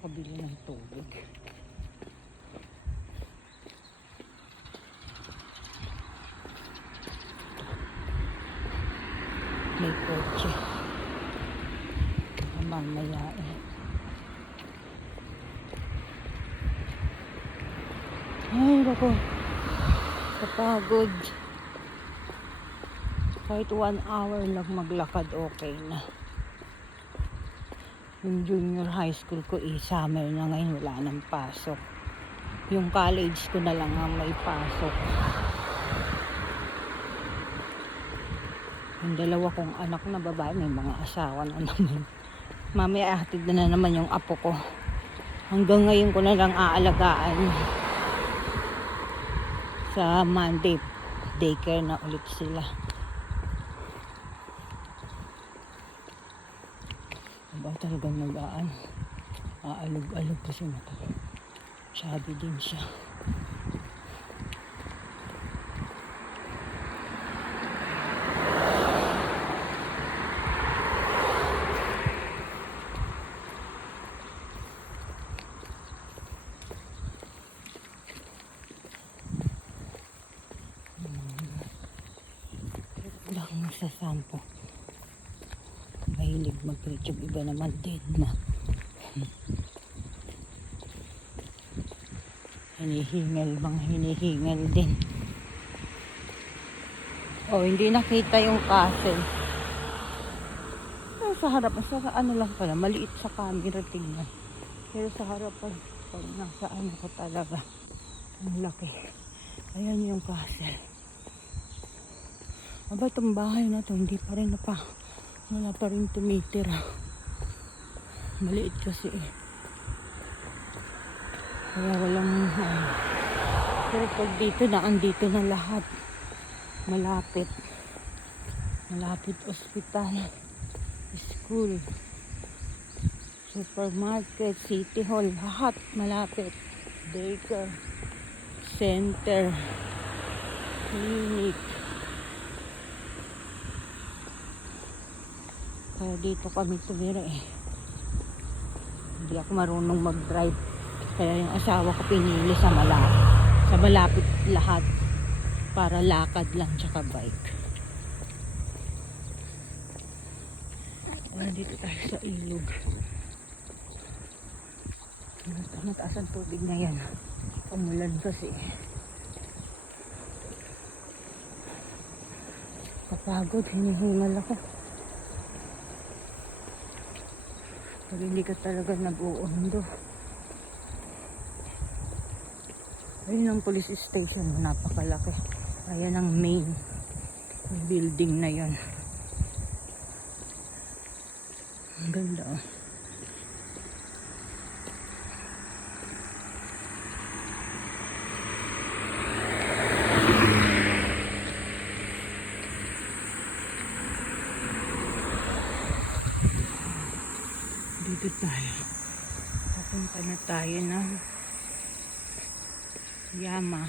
nakabili ng tubig. May kotse. Mamaya eh. Ay, naku. Kapagod. Kahit 1 hour lang maglakad, okay na. Yung junior high school ko, summer na ngayon, wala nang pasok. Yung college ko na lang ang may pasok. Yung dalawa kong anak na babae, may mga asawa na naman. Mamaya hatid na naman yung apo ko. Hanggang ngayon ko na lang aalagaan. Sa Monday, daycare na ulit sila. Ba talagang aalog-alog kasi sabi din siya. Lang sa sampo. Mahilig mag-preach, yung iba naman dead na. Hinihingal din. Oh, hindi nakita yung castle. Sa harapan, sa ano lang pala, maliit sa camera tingnan. Pero sa harapan, pag nasa ano ko talaga, ang laki. Ayan yung castle. Aba, itong bahay na to, hindi pa rin wala pa rin tumitira. Maliit kasi eh. Kaya walang pero pag dito na, andito na lahat. Malapit ospital, school, supermarket, city hall, lahat malapit. Daycare center, clinic. Kaya dito kami tumira eh. Hindi ako marunong mag-drive. Kaya yung asawa ko pinili sa malapit lahat. Para lakad lang tsaka bike. Ayan, dito tayo sa ilog. Mataas ang tubig na yan. Umulan kasi. Kapagod, hinihingal ako. Pag hindi ka talaga nag-uundo. Ayun ang police station, napakalaki. Ayan ang main building na yon. Ang ganda oh. Dito tayo. Papunta na tayo ng Yama.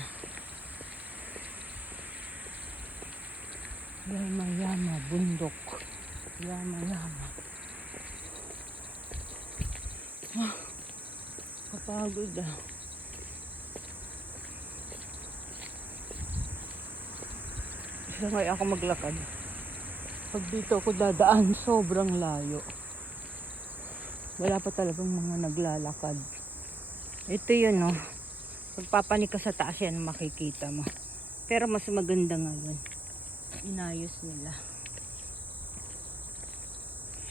Yama, bundok. Yama. Ah, kapagod ah. Sangay ako maglakad. Pag dito ako dadaan, sobrang layo. Wala pa talagang mga naglalakad. Ito yun oh. Pagpapanik ka sa taas yan, makikita mo. Pero mas maganda ngayon. Inayos nila.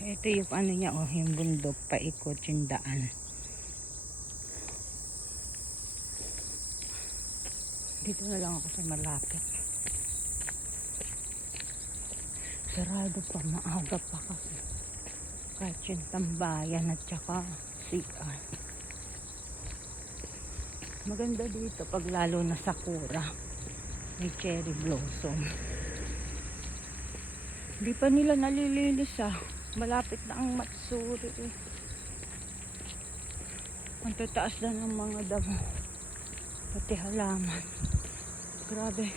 Ito yung ano niya oh, yung bundok, paikot yung daan. Dito na lang ako sa malapit. Sarado pa, maaga pa kasi. Kahit yung tambayan at saka CR. Maganda dito pag lalo na sakura. May cherry blossom. Hindi pa nila nalilinis ah. Malapit na ang Matsuri eh. Ang tataas na ng mga damo. Pati halaman. Grabe.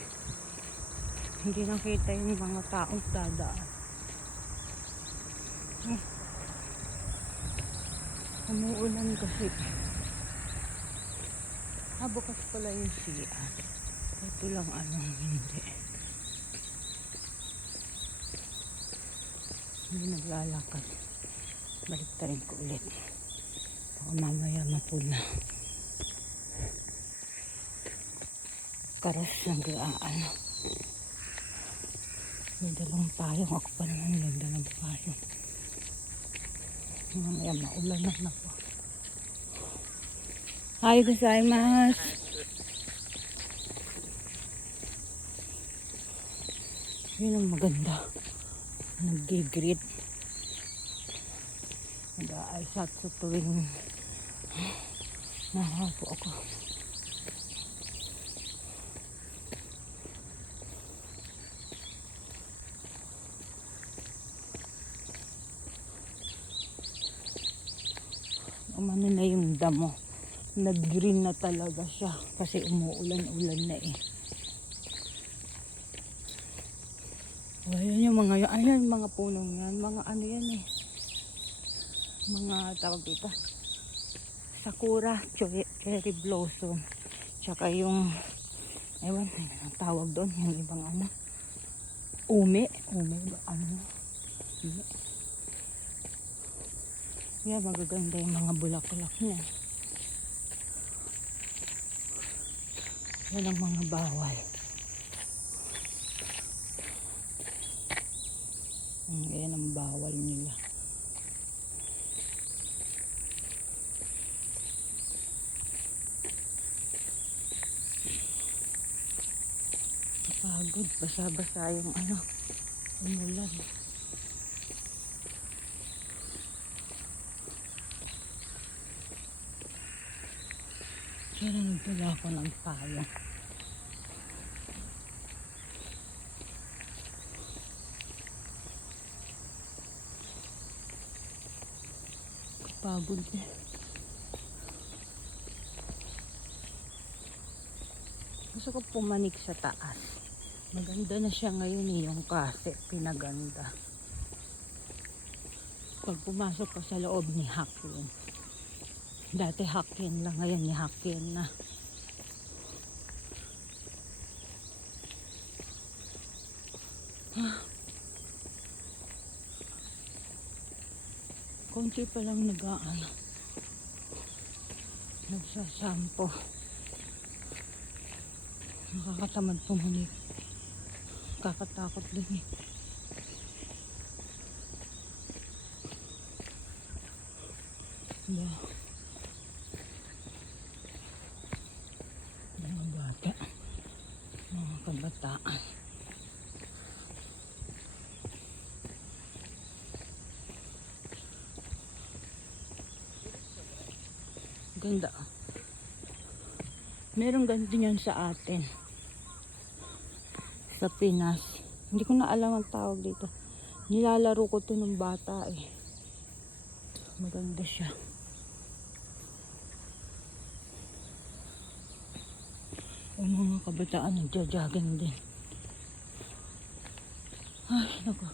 Hindi nakita yung mga taong dadaan. Umuulan kasi. Bukas pala yung CR. Ito lang hindi. Hindi naglalakad. Balik rin ko ulit. Baka mamaya mapuna. Karas ng gaano. May dalawang payong. Ako pa naman yung dalawang payong. Mamaya maulan na po. Hi, gozaimasu. Yun ang maganda. Nag-greet. Nag-aisat sa tuwing nahapo ako. Umano na yung damo. Nag-green na talaga siya kasi umuulan-ulan na eh. Ayan yung mga punong yan. Mga ano yan eh. Mga tawag dito. Sakura, cherry blossom. Tsaka yung, ewan, ang tawag doon. Yung ibang ano. Ume ba? Ano? Ume. Yan, magaganda yung mga bulaklak niya. Yan ang mga bawal. Yan ang bawal nila. Kapagod, basa-basa yung ano, umulan. Kaya nagdala ako ng payong. Pagod eh. Gusto ko pumanik sa taas. Maganda na siya ngayon eh, yung kasi pinaganda. Pag pumasok ka sa loob ni Hakken. Dati Hakken lang, ngayon ni Hakken na. Konti pa lang nagsasampo. Nakakatamad pumanik. Kakatakot din eh. Mga bata, mga kabataan. Ganda. Merong ganito yan sa atin. Sa Pinas. Hindi ko na alam ang tawag dito. Nilalaro ko to nung bata eh. Maganda siya. O mga kabataan nagja-jogging din. Ay, naku.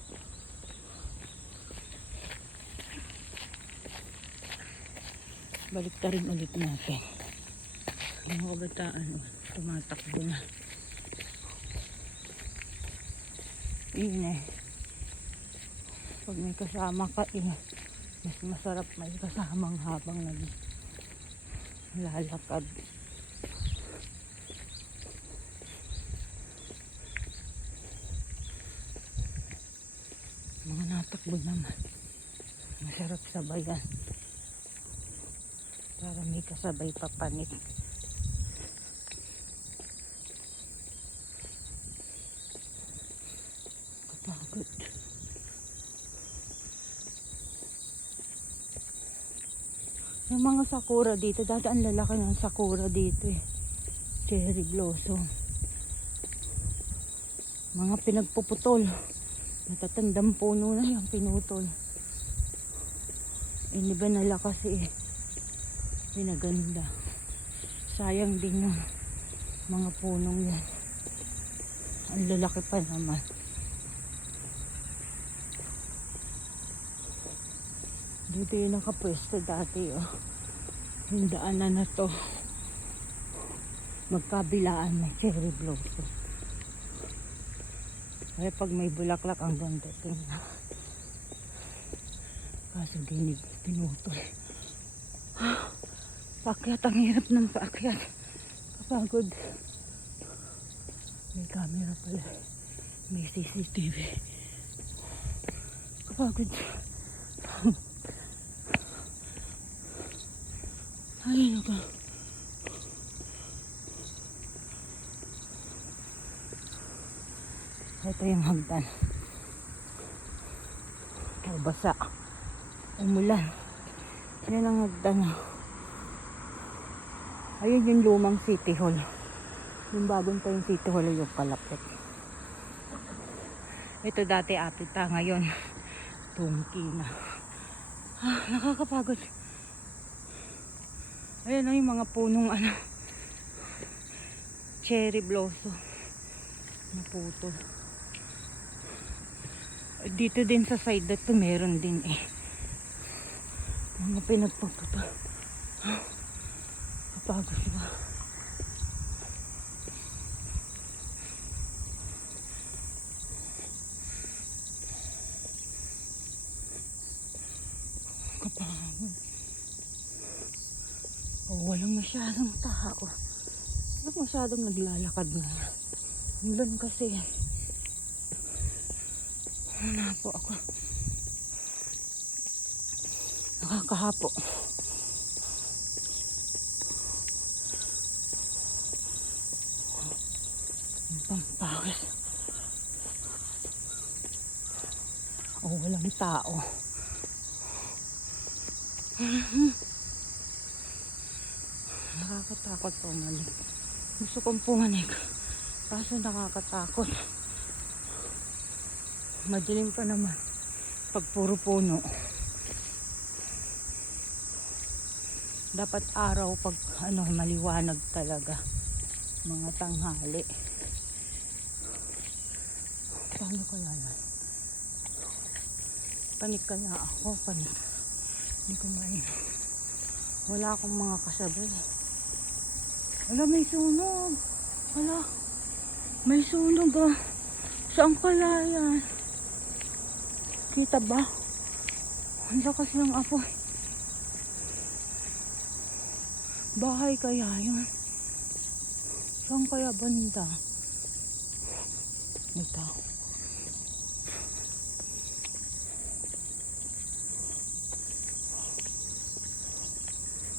Balik ta rin ulit natin. Ang mga kabataan, tumatakbo na. Yun eh. Pag may kasama ka eh, mas masarap may kasamang habang naglalakad. Mga natakbo naman. Masarap sabayan. Para may kasabay papanit. Kapagod. Yung mga sakura dito, dati ang lalaki ng sakura dito eh. Cherry blossom. Mga pinagpuputol. Natatandang puno na yung pinutol. Hindi ba nala kasi eh. Pinaganda. Sayang din yung mga punong yan. Ang lalaki pa naman. Dito yung nakapwesto dati, oh. Yung daanan na to. Magkabilaan may cherry blossom. Kaya pag may bulaklak ang ganda tingnan. Kaso pinutol. Paakyat, ang hirap ng paakyat. Kapagod. May camera pala. May CCTV. Kapagod. Ayun ako. Ito yung hagdan. Basa. Umulan. Yan ang hagdan. Ayun yung lumang City Hall. Yung bagong pa yung City Hall yung kalapit. Ito dati Apita, ngayon Tungki na. Nakakapagod. Ayan na yung mga punong cherry blossom. Naputol. Dito din sa side na to meron din mga pinagpaputol. Kapagod ba? Kapagod. Walang masyadong tao. Walang masyadong naglalakad na. Ulan kasi. Wala po ako. Nakakahapo. Pampawis. Walang tao. Nakakatakot pumalig. Gusto kong pumanig. Kaso nakakatakot. Madilim pa naman. Pag puro puno. Dapat araw pag maliwanag talaga. Mga tanghali. Paano kaya yan? Panik kaya ako. Panik. Hindi ko mainom. Wala akong mga kasabay. Wala, may sunog. Wala. May sunog ah. Saan kaya yan? Kita ba? Ang lakas ng apoy. Bahay kaya yun? Saan kaya banda? May tao.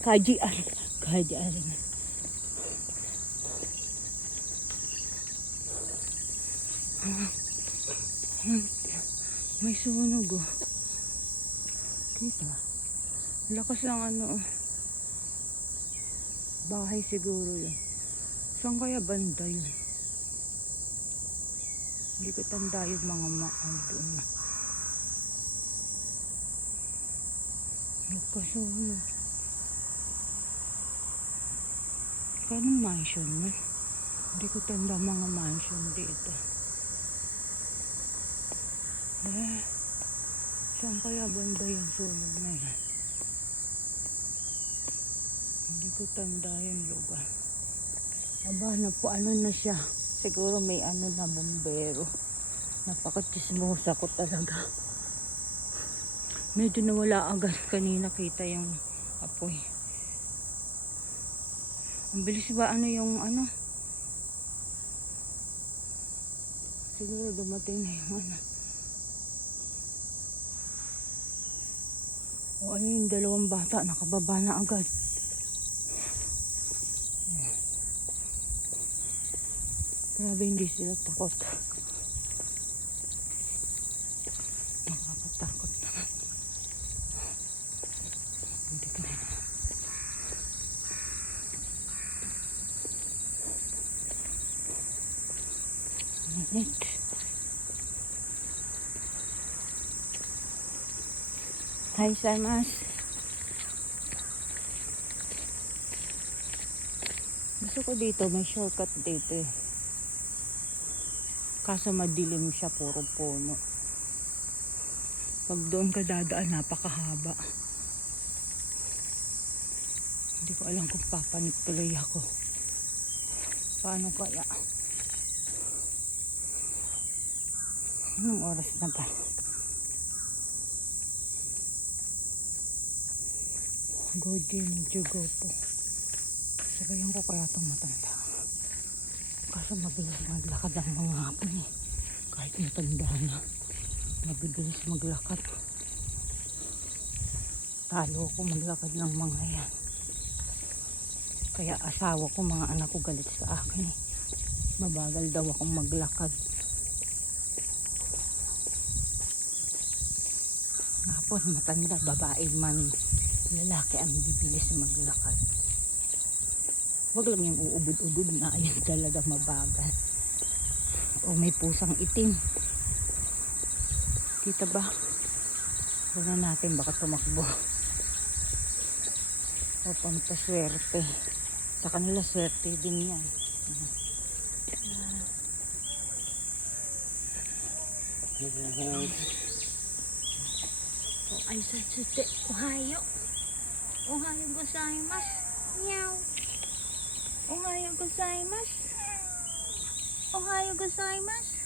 Kajian. Kajian. May sunog oh. Kita. Lakas ng bahay siguro yun. Saan kaya banda yun? Hindi ko tanda yung mga doon na. Nagkasunog. Kanong mansion man? Hindi ko tanda mga mansion dito. Saan kaya banda yung sunog na yan? Hindi ko tanda yung lugar. Aba, na siya. Siguro may na bombero. Napakatismosa ko talaga. Medyo nawala agad kanina, kita yung apoy. Ang bilis ba yung siguro dumating na yung ayun yung dalawang bata nakababa na agad. Grabe, hindi sila takot. Nakakatakot naman. Hindi ko na. Minit. Hi, Samas. Gusto ko dito, may shortcut dito eh. Kaso madilim siya, puro puno. Pag doon ka dadaan, napakahaba. Hindi ko alam kung papanik tuloy ako. Paano kaya? Anong oras na ba? Goji, medyo go po. Sabayan ko kaya itong matanda. Kaso mabilis maglakad ang mga hapon eh. Kahit matanda na, mabilis maglakad. Talo ko maglakad ng mga yan. Kaya asawa ko, mga anak ko galit sa akin eh. Mabagal daw akong maglakad. Hapon, matanda, babae man, lalaki ang bibilis maglakad. Wag lang yung uubod-ubod na ayun talaga mabagal. O may pusang itim. Kita ba? Wala natin baka tumakbo. O pampaswerte. Sa kanila swerte din yan. Ay, satsute. Ohayo. Ohayo gozaimasu. Meow. Ohayo gozaimasu. Ohayo gozaimasu.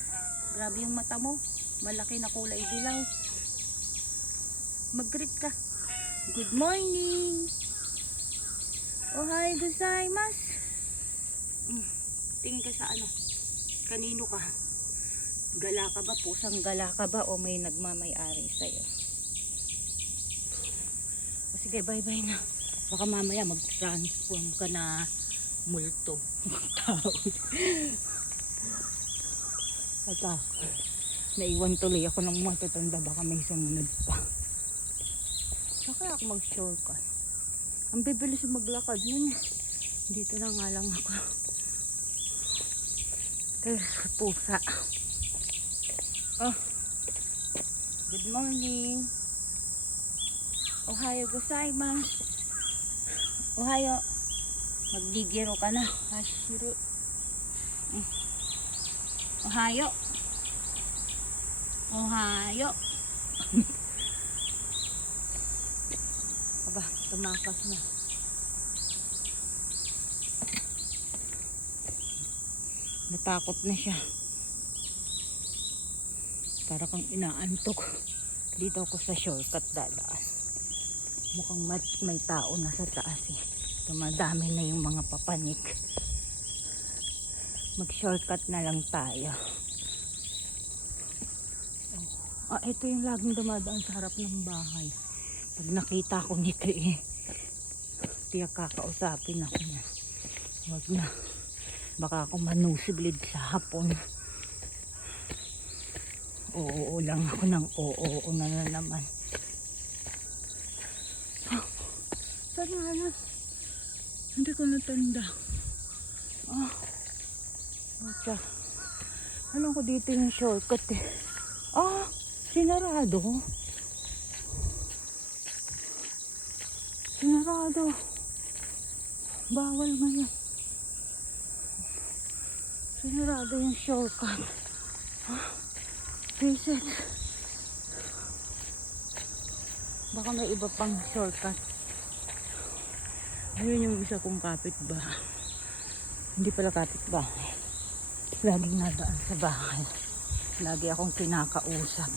Grabe yung mata mo. Malaki na kulay dilaw. Mag-greet ka. Good morning. Ohayo gozaimasu. Tingin ka sa ano? Kanino ka? Gala ka ba? Pusang gala ka ba? O may nagmamay-ari sa'yo? O sige, bye-bye na. Baka mamaya mag-transform ka na multo. Tao. At naiwan tuloy ako ng matatanda. Baka may sumunod pa. Saka ako mag-shortcut. Ang bibilis maglakad nun. Dito na nga lang ako. Kaya sa pusa. Oh, good morning. Ohayo gozaimasu. Ohayo. Magdigiro ka na. Hashiro. Ohayo. Ohayo. Aba, tumakas na. Natakot na siya. Para kang inaantok. Dito ako sa shortcut dadaan. Mukhang may tao na sa taas eh. Dumadami na yung mga papanik. Mag shortcut na lang tayo. Ah, ito yung laging dumadaan sa harap ng bahay. Pag nakita ko nito eh, tiyak kakausapin ako niya. Wag na. Baka ako manusiblid sa hapon. Oo lang ako ng oo na naman. Oh, saan nga na? Hindi ko natanda. Ah, okay. Alam ko dito yung shortcut eh. Ah, sinarado. Sinarado. Bawal ngayon. Sinarado yung shortcut. Ah, reset. Baka may iba pang shortcut. Ayun yung isa kong kapitbahay. Hindi pala kapitbahay. Laging nadaan sa bahay. Lagi akong kinakausap.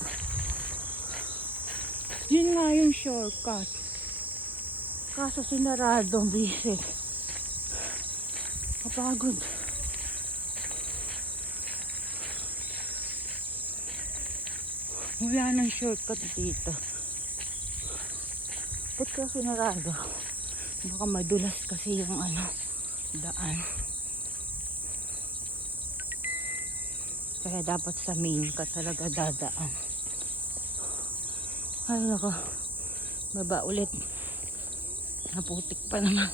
Yun nga yung shortcut. Kaso sinarado, visit. Kapagod. Wala nang shortcut dito. Ba't ka sinarado? Baka madulas kasi yung daan. Kaya dapat sa main ka talaga dadaan. Ay nako. Baba ulit. Naputik pa naman.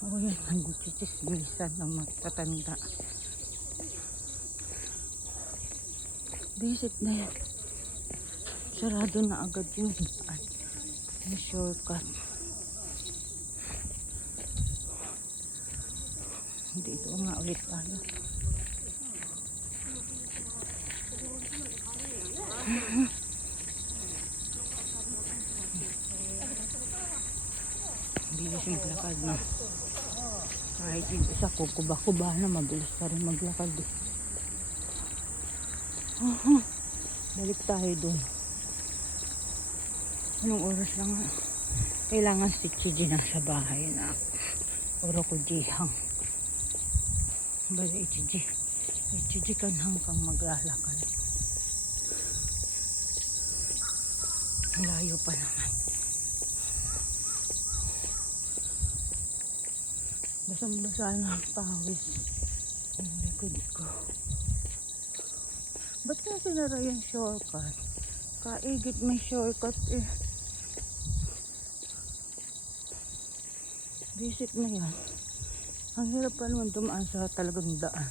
O yan, nagchitismisan ng magtatanda. Visit na yan. Sarado na agad yung daan. Yung shortcut. Dito nga ulit tayo. maglakad na. Kahit yung isa kukuba-kuba na, mabilis pa rin maglakad eh. Balik tayo dun. Anong oras lang nga? Kailangan si Chiji na sa bahay na oro ko jihang. Bali Chiji kan hanggang maglalakad. Layo pa naman. Basang-basa na ang pawis. Ang likod ko. Ba't kaya sinara yung shortcut? Kaigit may shortcut eh. Visit na yan. Ang hirap pa naman dumaan sa talagang daan.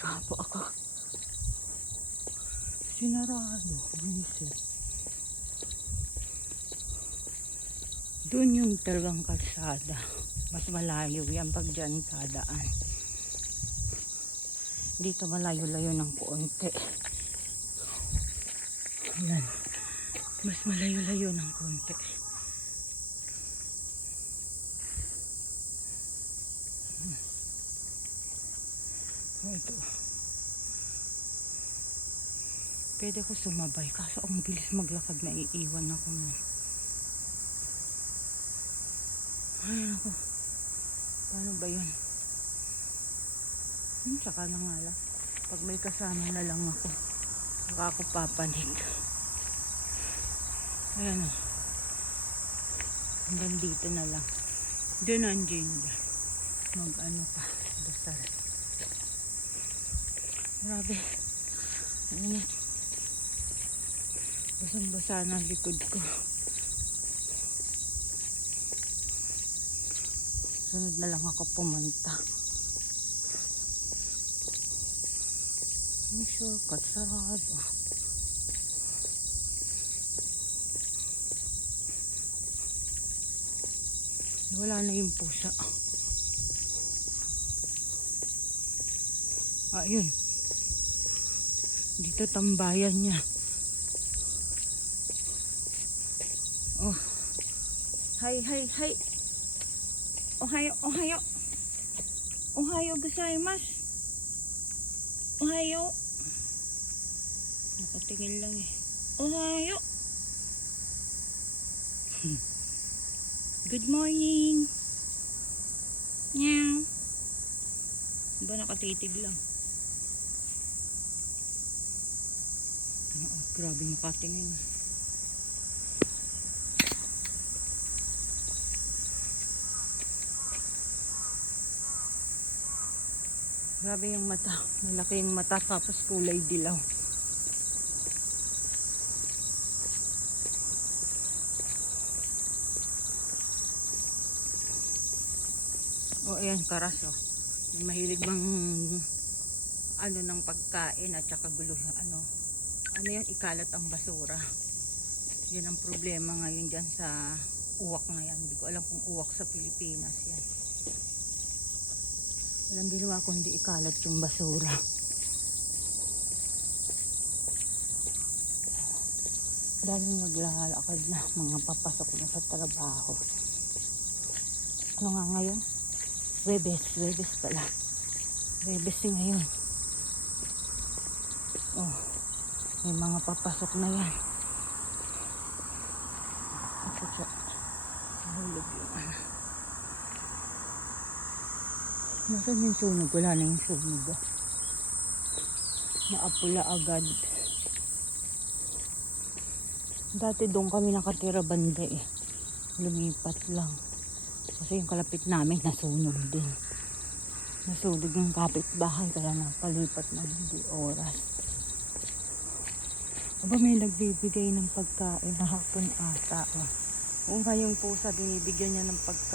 Gapo ako. Sinarado. Visit. Doon yung talagang kalsada. Mas malayo yan pag dyan dadaan. Dito malayo-layo ng konti. Ayan. Mas malayo-layo ng konti. Ito. Pwede ko sumabay. Kaso ang bilis maglakad, maiiwan ako na. Ay ako. Paano ba yun? Saka na nga lang. Pag may kasama na lang ako, saka ako papanik. Ayan o. Hanggang dito na lang. Doon ang gender. Mag-ano ka. Dasal. Grabe. Init. Basang-basa na likod ko. Sunod na lang ako pumunta. Ang shortcut, sarado. Wala na yung pusa. Ayun. Dito tambayan niya. Oh. Hi. Ohayo. Ohayo gozaimasu. Ohayo. Nakatingin lang eh. Ohayo. Good morning. Meow. Ba nakatitig lang. Oh, grabe makatingin. Grabe yung mata. Malaki yung mata tapos kulay dilaw. O ayan, karas o. Yung mahilig bang ano ng pagkain at saka gulo. Ano yan, ikalat ang basura. Yan ang problema ngayon dyan sa uwak na yan. Hindi ko alam kung uwak sa Pilipinas yan. Walang ginawa kundi ikalat yung basura. Daming naglalakad na, mga papasok na sa trabaho. Ano nga ngayon? Webes pala. Webes ngayon. Oh, may mga papasok na yan. Nahulog yung ano. Nasaan yung sunog? Wala na yung sunog. Naapula agad. Dati doon kami nakatira banda eh. Lumipat lang. Kasi yung kalapit namin nasunog din. Nasunog yung kapitbahay kaya napalipat na hindi oras. Aba may nagbibigay ng pagkain na hapon ata. O ngayon pusa binibigyan niya ng pagkain.